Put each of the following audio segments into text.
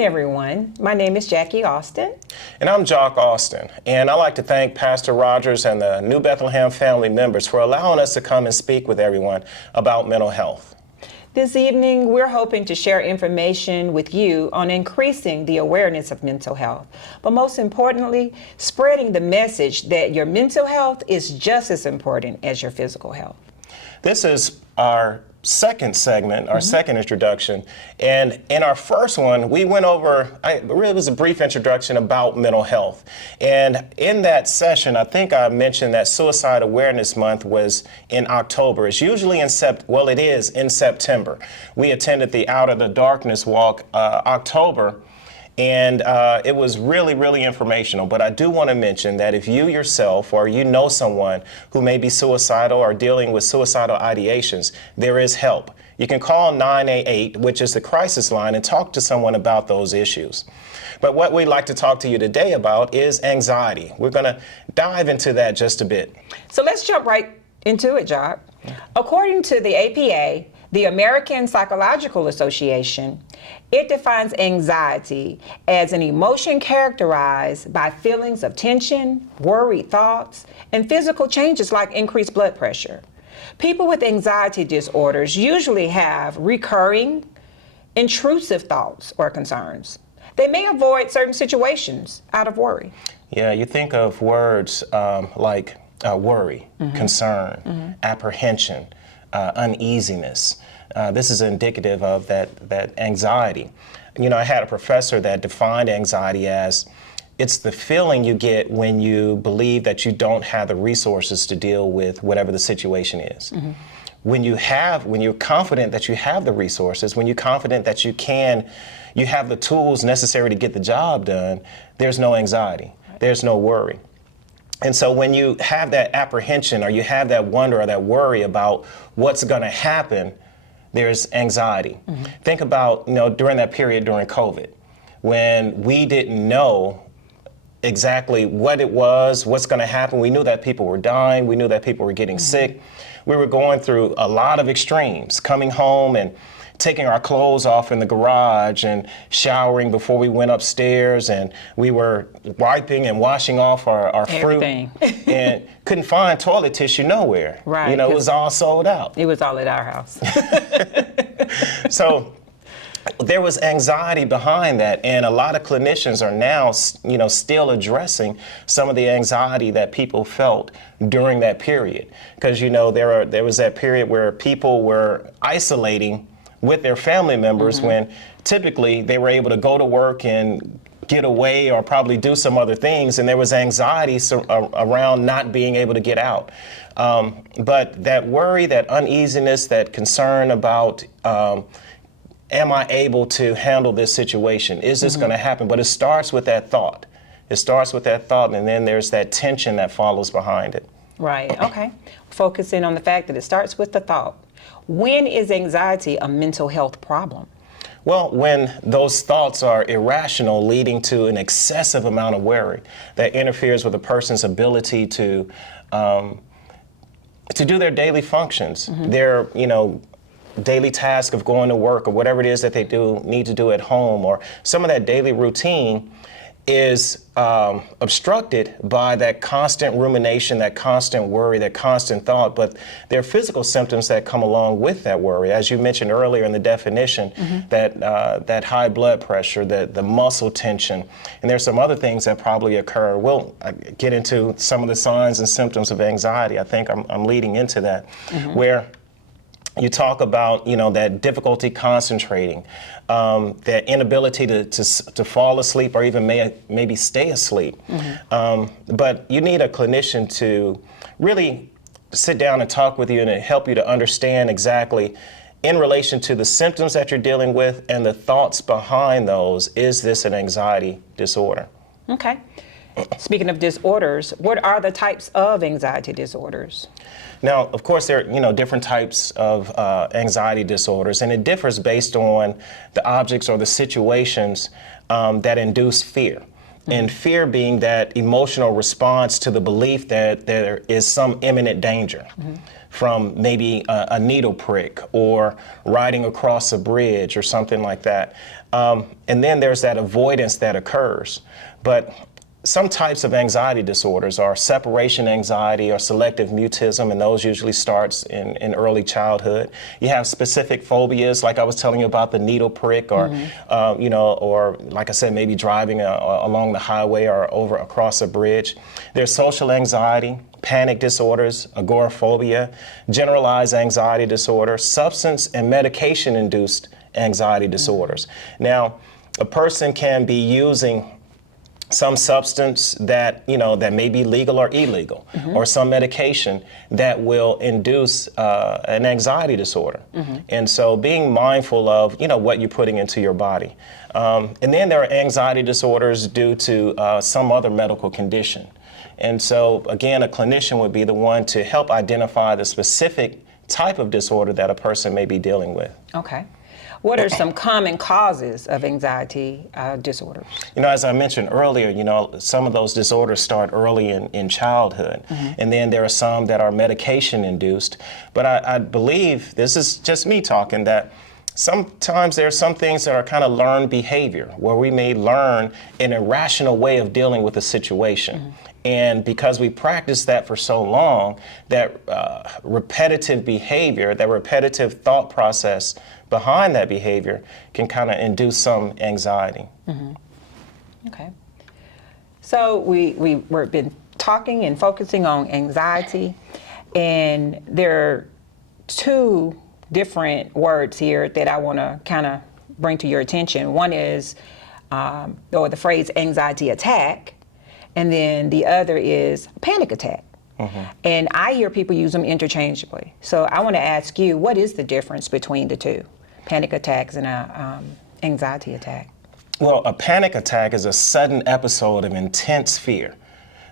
everyone. My name is Jackie Austin. And I'm Jock Austin. And I'd like to thank Pastor Rogers and the New Bethlehem family members for allowing us to come and speak with everyone about mental health. This evening, we're hoping to share information with you on increasing the awareness of mental health, but most importantly, spreading the message that your mental health is just as important as your physical health. This is our second segment, our second introduction. And in our first one, we went over, it was a brief introduction about mental health. And in that session, I think I mentioned that Suicide Awareness Month was in October. It's usually it is in September. We attended the Out of the Darkness Walk October. And it was really, really informational. But I do want to mention that if you yourself or you know someone who may be suicidal or dealing with suicidal ideations, there is help. You can call 988, which is the crisis line, and talk to someone about those issues. But what we'd like to talk to you today about is anxiety. We're going to dive into that just a bit. So let's jump right into it, Jock. According to the APA, the American Psychological Association, it defines anxiety as an emotion characterized by feelings of tension, worried thoughts, and physical changes like increased blood pressure. People with anxiety disorders usually have recurring, intrusive thoughts or concerns. They may avoid certain situations out of worry. Yeah, you think of words like worry, concern, apprehension, uneasiness. This is indicative of that anxiety. You know, I had a professor that defined anxiety as it's the feeling you get when you believe that you don't have the resources to deal with whatever the situation is. When you're confident that you have the resources, when you're confident that you have the tools necessary to get the job done, there's no anxiety, there's no worry. And so when you have that apprehension or you have that wonder or that worry about what's going to happen, there's anxiety. Think about, during that period during COVID, when we didn't know exactly what it was, what's going to happen. We knew that people were dying. We knew that people were getting sick. We were going through a lot of extremes, coming home and taking our clothes off in the garage and showering before we went upstairs, and we were wiping and washing off our fruit and couldn't find toilet tissue nowhere. Right. It was all sold out. It was all at our house. So there was anxiety behind that, and a lot of clinicians are now, still addressing some of the anxiety that people felt during that period. Because, there was that period where people were isolating with their family members when typically they were able to go to work and get away or probably do some other things, and there was anxiety around not being able to get out. But that worry, that uneasiness, that concern about am I able to handle this situation? Is this going to happen? But it starts with that thought. It starts with that thought, and then there's that tension that follows behind it. Right, okay. Focusing on the fact that it starts with the thought. When is anxiety a mental health problem? Well, when those thoughts are irrational, leading to an excessive amount of worry that interferes with a person's ability to do their daily functions, their, daily task of going to work or whatever it is that they need to do at home, or some of that daily routine is obstructed by that constant rumination, that constant worry, that constant thought. But there are physical symptoms that come along with that worry. As you mentioned earlier in the definition, that high blood pressure, the muscle tension, and there's some other things that probably occur. We'll get into some of the signs and symptoms of anxiety. I think I'm leading into that, where you talk about, that difficulty concentrating, that inability to fall asleep or even maybe stay asleep. But you need a clinician to really sit down and talk with you and help you to understand exactly in relation to the symptoms that you're dealing with and the thoughts behind those. Is this an anxiety disorder? Okay. Speaking of disorders, what are the types of anxiety disorders? Now, of course, there are different types of anxiety disorders, and it differs based on the objects or the situations that induce fear. and fear being that emotional response to the belief that there is some imminent danger from maybe a needle prick or riding across a bridge or something like that. And then there's that avoidance that occurs. But some types of anxiety disorders are separation anxiety or selective mutism, and those usually starts in early childhood. You have specific phobias, like I was telling you about the needle prick, or or like I said, maybe driving along the highway or across a bridge. There's social anxiety, panic disorders, agoraphobia, generalized anxiety disorder, substance and medication-induced anxiety disorders. Now, a person can be using some substance that that may be legal or illegal, or some medication that will induce an anxiety disorder. And so being mindful of what you're putting into your body. And then there are anxiety disorders due to some other medical condition. And so again, a clinician would be the one to help identify the specific type of disorder that a person may be dealing with. Okay. What are some common causes of anxiety disorders? As I mentioned earlier, some of those disorders start early in childhood, and then there are some that are medication induced. But I believe, this is just me talking, that sometimes there are some things that are kind of learned behavior, where we may learn an irrational way of dealing with a situation. And because we practice that for so long, that repetitive behavior, that repetitive thought process behind that behavior can kind of induce some anxiety. Okay. So we've been talking and focusing on anxiety, and there are two different words here that I want to kind of bring to your attention. One is, or the phrase anxiety attack, and then the other is panic attack. And I hear people use them interchangeably. So I want to ask you, what is the difference between the two, panic attacks and anxiety attack? Well, a panic attack is a sudden episode of intense fear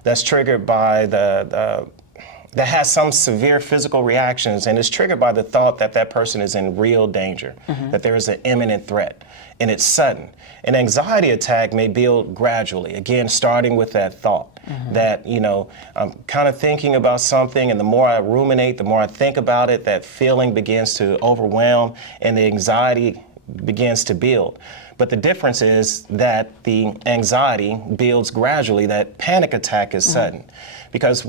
that's triggered by that has some severe physical reactions, and is triggered by the thought that that person is in real danger, that there is an imminent threat, and it's sudden. An anxiety attack may build gradually, again, starting with that thought that, I'm kind of thinking about something, and the more I ruminate, the more I think about it, that feeling begins to overwhelm, and the anxiety begins to build. But the difference is that the anxiety builds gradually, that panic attack is sudden. Because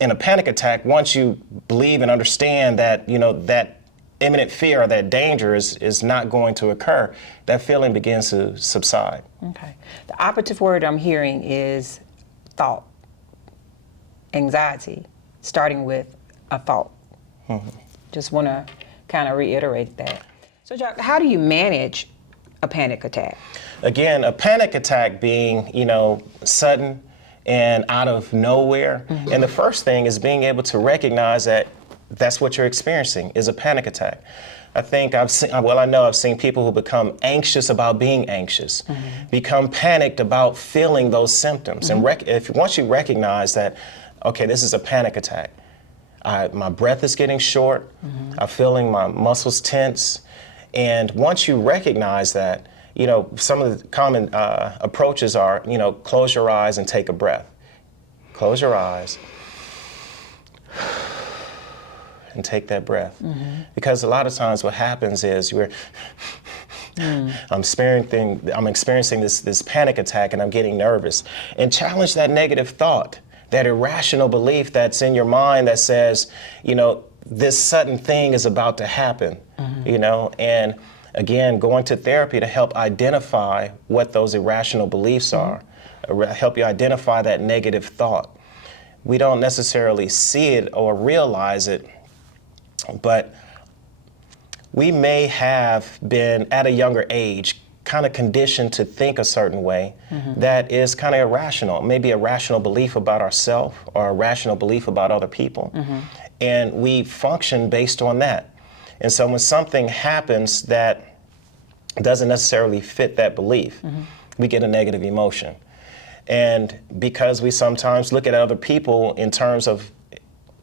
in a panic attack, once you believe and understand that, that imminent fear or that danger is not going to occur, that feeling begins to subside. Okay. The operative word I'm hearing is thought. Anxiety, starting with a thought. Just want to kind of reiterate that. So, Jack, how do you manage a panic attack? Again, a panic attack being, sudden and out of nowhere. And the first thing is being able to recognize that that's what you're experiencing, is a panic attack. I know I've seen people who become anxious about being anxious, become panicked about feeling those symptoms. And once you recognize that, okay, this is a panic attack, my breath is getting short, I'm feeling my muscles tense, and once you recognize that, some of the common approaches are, close your eyes and take a breath. Close your eyes and take that breath. Because a lot of times what happens is I'm experiencing this panic attack, and I'm getting nervous. And challenge that negative thought, that irrational belief that's in your mind that says, this sudden thing is about to happen, and again, going to therapy to help identify what those irrational beliefs are, help you identify that negative thought. We don't necessarily see it or realize it, but we may have been at a younger age kind of conditioned to think a certain way that is kind of irrational, maybe a rational belief about ourselves or a rational belief about other people. And we function based on that. And so when something happens that doesn't necessarily fit that belief, we get a negative emotion. And because we sometimes look at other people in terms of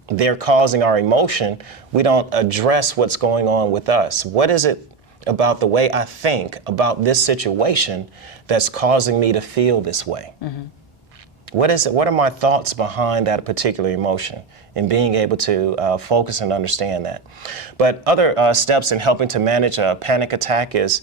they're causing our emotion, we don't address what's going on with us. What is it about the way I think about this situation that's causing me to feel this way? What is it? What are my thoughts behind that particular emotion? And being able to focus and understand that. But other steps in helping to manage a panic attack is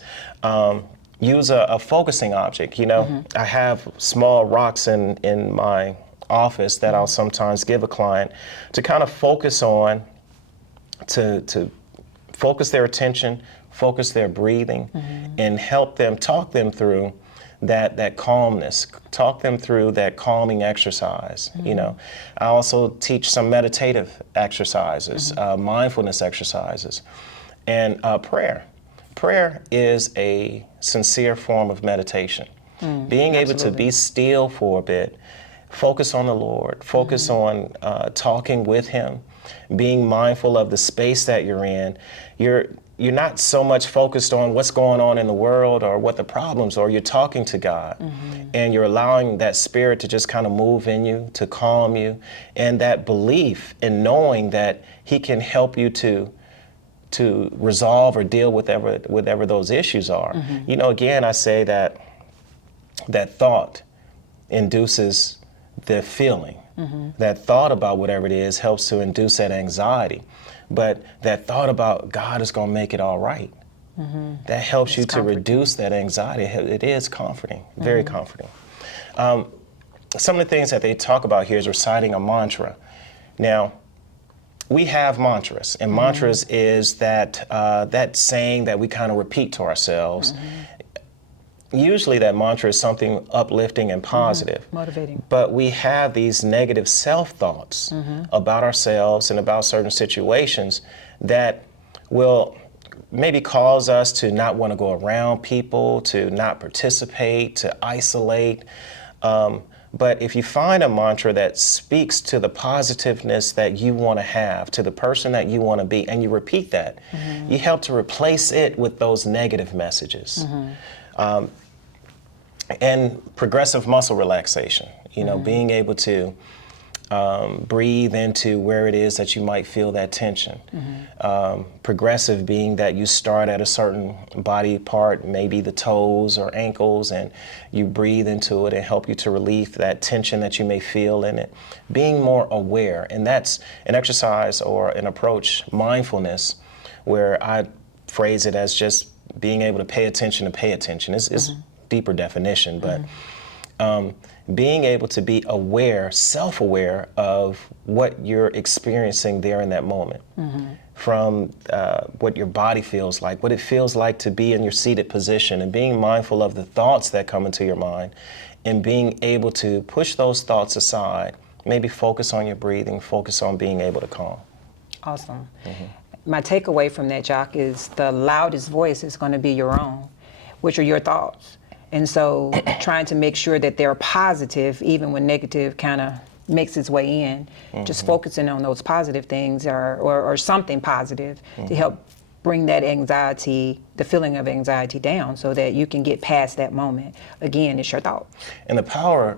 use a focusing object. You know, I have small rocks in my office that I'll sometimes give a client to kind of focus on, to focus their attention, focus their breathing, and help them, talk them through that calmness, talk them through that calming exercise. You know, I also teach some meditative exercises, mindfulness exercises, and prayer. Prayer is a sincere form of meditation. Being able to be still for a bit, focus on the Lord, focus on talking with Him, being mindful of the space that you're in. You're not so much focused on what's going on in the world or what the problems are. You're talking to God, and you're allowing that Spirit to just kind of move in you, to calm you, and that belief in knowing that He can help you to resolve or deal with whatever those issues are. You know, again, I say that thought induces the feeling. That thought about whatever it is helps to induce that anxiety. But that thought about God is going to make it all right, that helps you to reduce that anxiety. It is comforting, very comforting. Some of the things that they talk about here is reciting a mantra. Now, we have mantras, and mantras is that saying that we kind of repeat to ourselves. Usually that mantra is something uplifting and positive. Motivating. But we have these negative self-thoughts about ourselves and about certain situations that will maybe cause us to not want to go around people, to not participate, to isolate. But if you find a mantra that speaks to the positiveness that you want to have, to the person that you want to be, and you repeat that, you help to replace it with those negative messages. And progressive muscle relaxation, you know, being able to breathe into where it is that you might feel that tension. Progressive being that you start at a certain body part, maybe the toes or ankles, and you breathe into it and help you to relieve that tension that you may feel in it. Being more aware, and that's an exercise or an approach, mindfulness, where I phrase it as just being able to pay attention to pay attention. It's deeper definition, but being able to be aware, self-aware of what you're experiencing there in that moment, from what your body feels like, what it feels like to be in your seated position, and being mindful of the thoughts that come into your mind, and being able to push those thoughts aside, maybe focus on your breathing, focus on being able to calm. Awesome. My takeaway from that, Jock, is the loudest voice is going to be your own, which are your thoughts. And so trying to make sure that they're positive, even when negative kind of makes its way in, just focusing on those positive things or something positive to help bring that anxiety, the feeling of anxiety down so that you can get past that moment. Again, it's your thought. And the power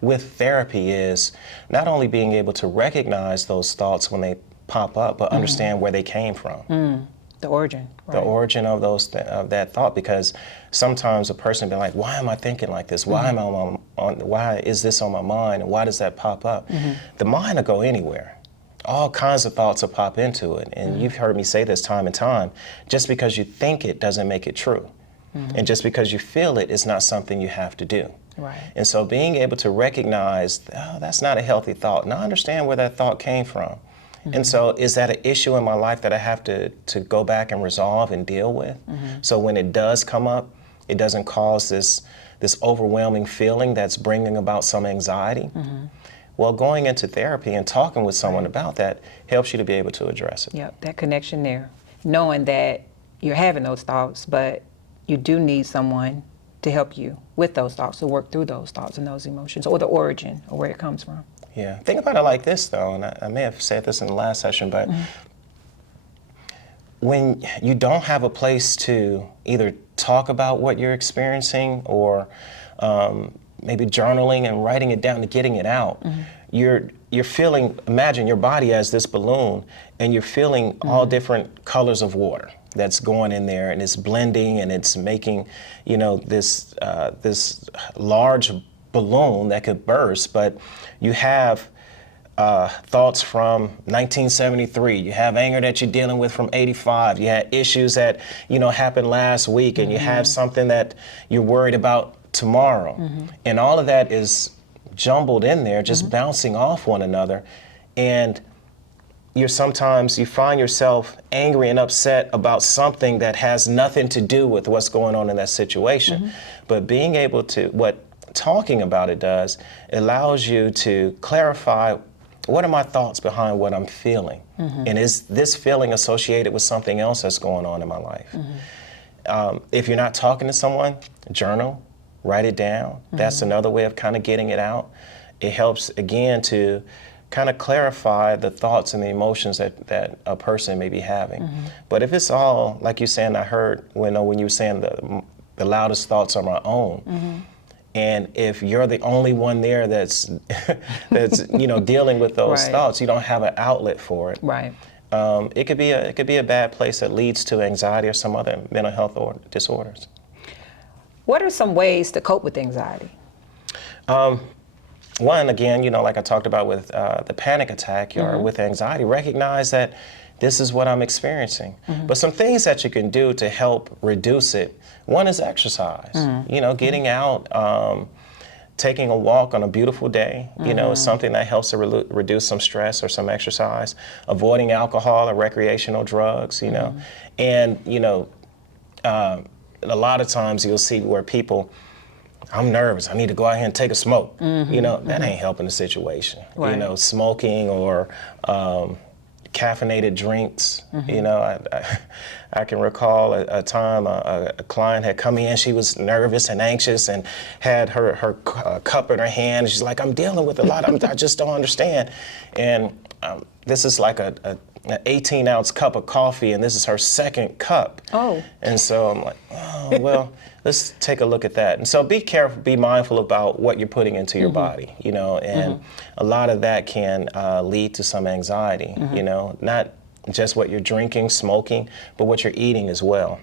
with therapy is not only being able to recognize those thoughts when they pop up, but understand where they came from. The origin. Right. The origin of of that thought, because sometimes a person be like, why am I thinking like this? Why am I why is this on my mind? And why does that pop up? The mind will go anywhere. All kinds of thoughts will pop into it. And you've heard me say this time and time, just because you think it doesn't make it true. And just because you feel it is not something you have to do. Right. And so being able to recognize, oh, that's not a healthy thought. Now I understand where that thought came from. And so is that an issue in my life that I have to go back and resolve and deal with? So when it does come up, it doesn't cause this overwhelming feeling that's bringing about some anxiety. Well, going into therapy and talking with someone about that helps you to be able to address it. Yep, that connection there. Knowing that you're having those thoughts, but you do need someone to help you with those thoughts, to work through those thoughts and those emotions, or the origin, or where it comes from. Yeah, think about it like this though, and I may have said this in the last session, but when you don't have a place to either talk about what you're experiencing or maybe journaling and writing it down and getting it out, you're feeling, imagine your body as this balloon, and you're feeling all different colors of water. that's going in there, and it's blending, and it's making, this large balloon that could burst. But you have thoughts from 1973. You have anger that you're dealing with from 85. You had issues that, happened last week, and you have something that you're worried about tomorrow. And all of that is jumbled in there, just bouncing off one another. And sometimes you find yourself angry and upset about something that has nothing to do with what's going on in that situation. But being able to, what talking about it does, allows you to clarify, what are my thoughts behind what I'm feeling? And is this feeling associated with something else that's going on in my life? If you're not talking to someone, journal, write it down. That's another way of kind of getting it out. It helps, again, to kind of clarify the thoughts and the emotions that a person may be having. But if it's all, like you're saying, I heard when you were saying the loudest thoughts are my own. And if you're the only one there that's dealing with those thoughts, you don't have an outlet for it. Right. It could be a bad place that leads to anxiety or some other mental health disorders. What are some ways to cope with anxiety? One, again, like I talked about with the panic attack or with anxiety, recognize that this is what I'm experiencing. But some things that you can do to help reduce it, one is exercise. Getting out, taking a walk on a beautiful day, is something that helps to reduce some stress or some exercise. Avoiding alcohol or recreational drugs, and, a lot of times you'll see where people, I'm nervous, I need to go out here and take a smoke. That ain't helping the situation. Right. Smoking or caffeinated drinks. I can recall a time a client had come in, she was nervous and anxious and had her cup in her hand. And she's like, I'm dealing with a lot, I just don't understand. And this is like an 18-ounce cup of coffee, and this is her second cup. Oh. And so I'm like, oh, well, let's take a look at that. And so be careful, be mindful about what you're putting into your body, and a lot of that can lead to some anxiety, not just what you're drinking, smoking, but what you're eating as well.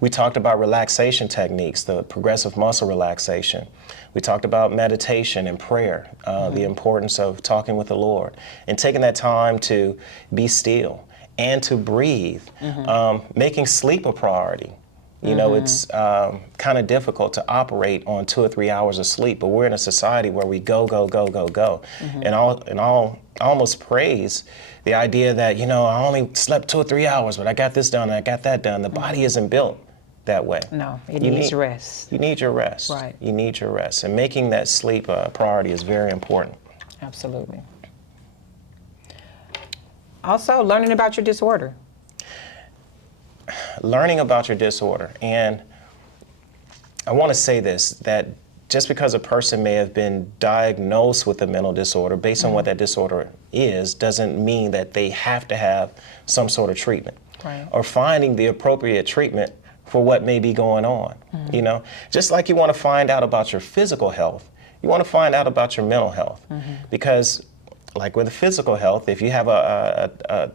We talked about relaxation techniques, the progressive muscle relaxation. We talked about meditation and prayer, the importance of talking with the Lord and taking that time to be still and to breathe, making sleep a priority. It's kind of difficult to operate on 2 or 3 hours of sleep, but we're in a society where we go. And I almost praise the idea that, I only slept 2 or 3 hours, but I got this done and I got that done. The body isn't built that way. No, it needs rest. You need your rest. Right. You need your rest. And making that sleep a priority is very important. Absolutely. Also, learning about your disorder. Learning about your disorder. And I want to say this, that just because a person may have been diagnosed with a mental disorder based on what that disorder is, doesn't mean that they have to have some sort of treatment. Right. Or finding the appropriate treatment for what may be going on. Just like you want to find out about your physical health, you want to find out about your mental health. Because like with the physical health, if you have a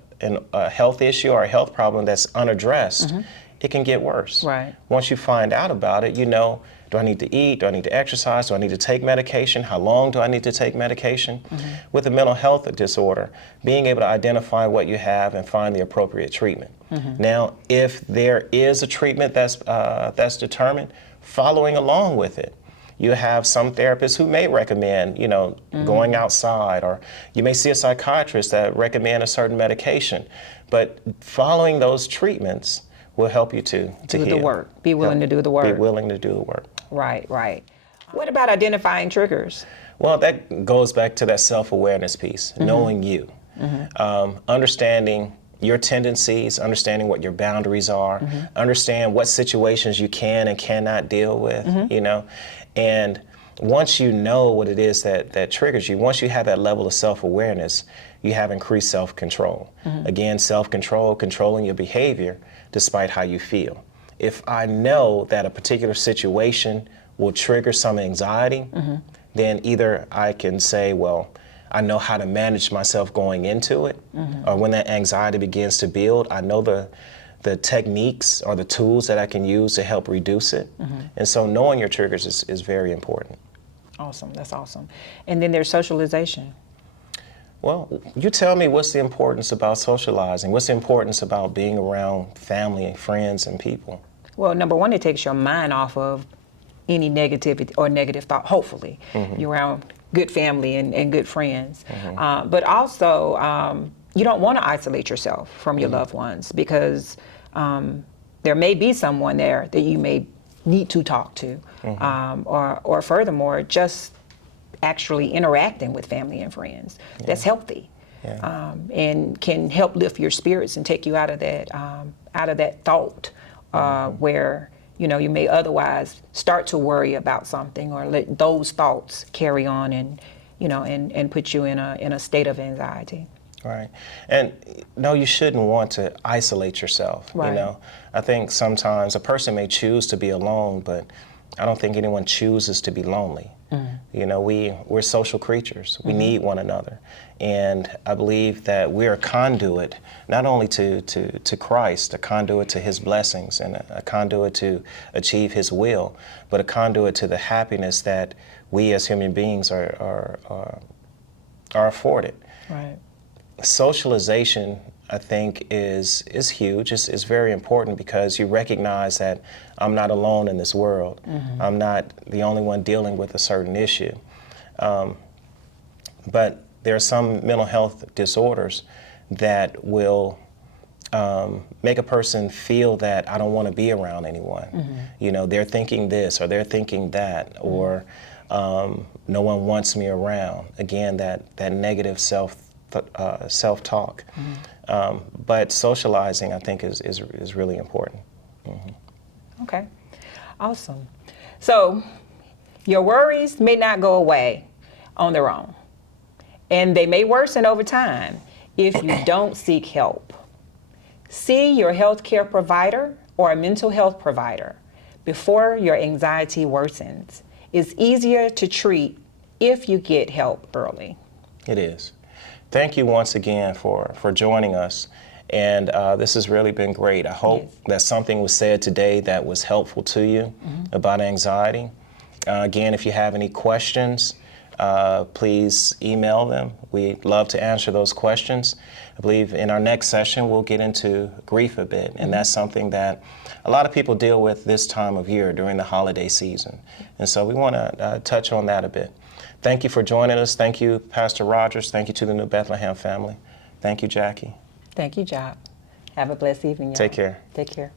health issue or a health problem that's unaddressed, it can get worse. Right. Once you find out about it, do I need to eat? Do I need to exercise? Do I need to take medication? How long do I need to take medication? With a mental health disorder, being able to identify what you have and find the appropriate treatment. Now, if there is a treatment that's determined, following along with it. You have some therapists who may recommend, going outside, or you may see a psychiatrist that recommend a certain medication. But following those treatments will help you to Do heal. the work. Be willing to do the work. Be willing to do the work. Right. What about identifying triggers? Well, that goes back to that self-awareness piece, knowing you, understanding your tendencies, understanding what your boundaries are, understand what situations you can and cannot deal with, and once you know what it is that triggers you, once you have that level of self-awareness, you have increased self-control. Again, self-control, controlling your behavior despite how you feel. If I know that a particular situation will trigger some anxiety, then either I can say, well, I know how to manage myself going into it, or when that anxiety begins to build, I know the techniques or the tools that I can use to help reduce it. And so knowing your triggers is very important. Awesome, that's awesome. And then there's socialization. Well, you tell me, what's the importance about socializing? What's the importance about being around family and friends and people? Well, number one, it takes your mind off of any negativity or negative thought, hopefully. You're around good family and good friends. But also, you don't want to isolate yourself from your loved ones, because there may be someone there that you may need to talk to. Or furthermore, just actually interacting with family and friends. That's healthy. And can help lift your spirits and take you out of that thought where you may otherwise start to worry about something, or let those thoughts carry on and put you in a state of anxiety. Right. And no, you shouldn't want to isolate yourself. Right. I think sometimes a person may choose to be alone, but I don't think anyone chooses to be lonely. We're social creatures. We need one another. And I believe that we're a conduit, not only to Christ, a conduit to his blessings, and a conduit to achieve his will, but a conduit to the happiness that we as human beings are afforded. Right. Socialization, I think, is huge. It's very important, because you recognize that I'm not alone in this world. I'm not the only one dealing with a certain issue. But there are some mental health disorders that will make a person feel that I don't want to be around anyone. They're thinking this or they're thinking that, or no one wants me around. Again, that negative self-talk. But socializing, I think, is really important. Okay, awesome. So your worries may not go away on their own, and they may worsen over time if you don't seek help. See your healthcare provider or a mental health provider before your anxiety worsens. It's easier to treat if you get help early. It is. Thank you once again for joining us. And this has really been great. I hope that something was said today that was helpful to you about anxiety. Again, if you have any questions, please email them. We'd love to answer those questions. I believe in our next session, we'll get into grief a bit. And that's something that a lot of people deal with this time of year during the holiday season. And so we want to touch on that a bit. Thank you for joining us. Thank you, Pastor Rogers. Thank you to the New Bethlehem family. Thank you, Jackie. Thank you, Job. Have a blessed evening, y'all. Take care. Take care.